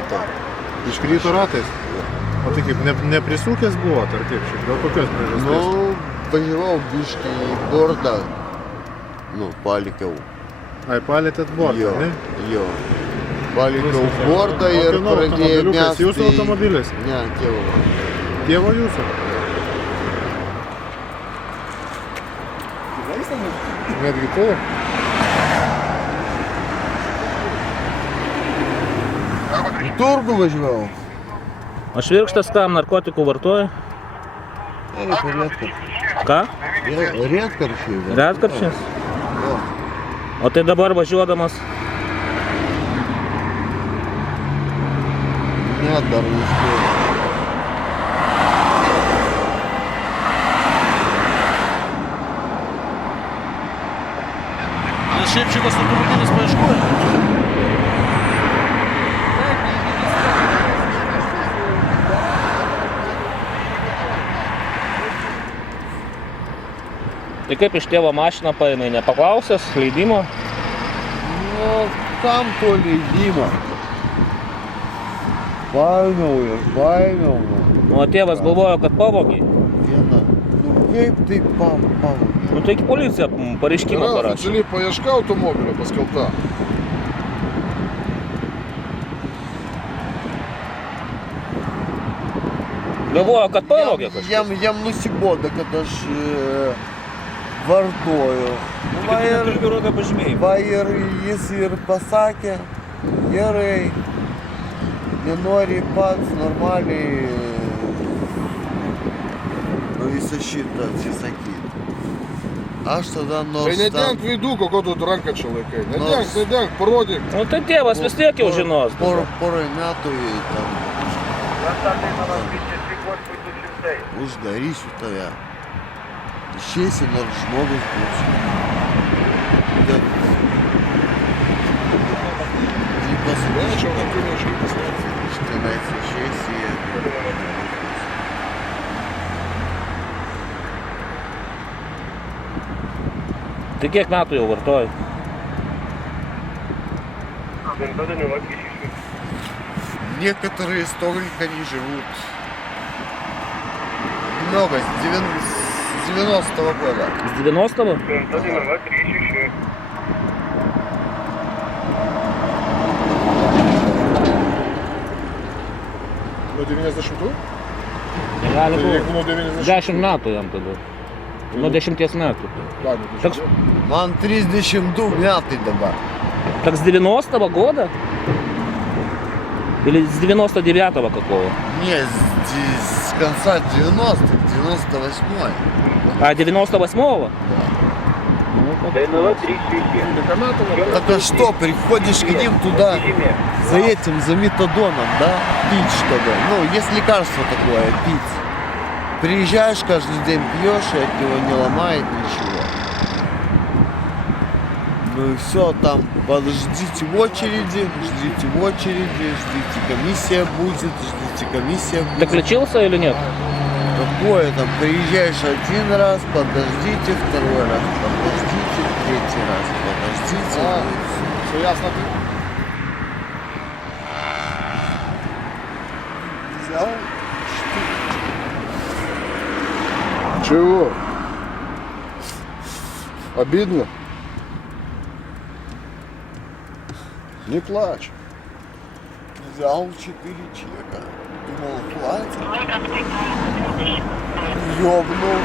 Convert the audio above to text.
iškrito. Iškrito ratais? O tai kaip, neprisukęs buvo, ar kaip šiaip? Dėl kokios priežasties? Nu, važiavau biškį į bordą. Nu, palikiau. Ai, palėtėt bordą, ne? Jo. Palikiau bordą ir pradėjau mesti. Jūsų automobilis? Ne, tėvo. Tėvo jūsų? Netgi tu? Į turgų važiavau. O švirkštas kam narkotikų vartoja? Retkarčiai. Ką? Retkarčiai. Retkarčiais? Jo. O tai dabar važiuodamas? Ne, dar nespėjau. Šiaip šitas automobilis paieškoja. Tai kaip iš tėvo mašiną paėmė, nepaklausęs leidimo? Nu, kam to leidimo? Paėmiau. O tėvas galvojo, kad pavogė. Viena. Nu, kaip tai pavogė? Nu tai policija pareiškimą parašė. Oficialiai paieška automobilio paskelbta. Galvojo, kad pavogė kažkas. Jam nusibodo, kad aš vartoju. Va ir jis ir pasakė, gerai, nenori pats normaliai visą šitą atsisakyti. Aš tada nors... Tai nedenk veidų, kokio tu ranką čia laikai. Nedenk, parodyk. Nu tai tėvas vis tiek jau žinos. Porą metų tam... Uždarysiu tave. Išeisi nors žmogus būsiu. Bet... Pasivečiau, kad tu neišeitas. Iš tenais išeisi ir... Tai kiek metų jau vartoji? Некоторые столько не живут. Много, с 90-го года. З 90-го? Nuo 90-ų? Gali Tai būt. jeigu nuo 90-ų. 10 metų jam tada. Nuo 10 metų. Да, nuo 10-ų. Так, Man 32 metai dabar. так с 90-го года? Или с 99-го какого? Не, с конца 90-х, 98-й. А, 98-го? Так а что, приходишь к ним туда, за этим, за метадоном, да, пить что-то. Ну, есть лекарство такое, пить. Приезжаешь каждый день, пьешь, и от него не ломает ничего. Ну и все, там подождите в очереди, ждите, комиссия будет, Так лечился или нет? Какое там, приезжаешь один раз, подождите, второй раз, подождите, третий раз, подождите. А, все ясно ты? Взял Чего? Обидно? Не плачь. Взял 4 чека. Думал, хватит. Ёбнул.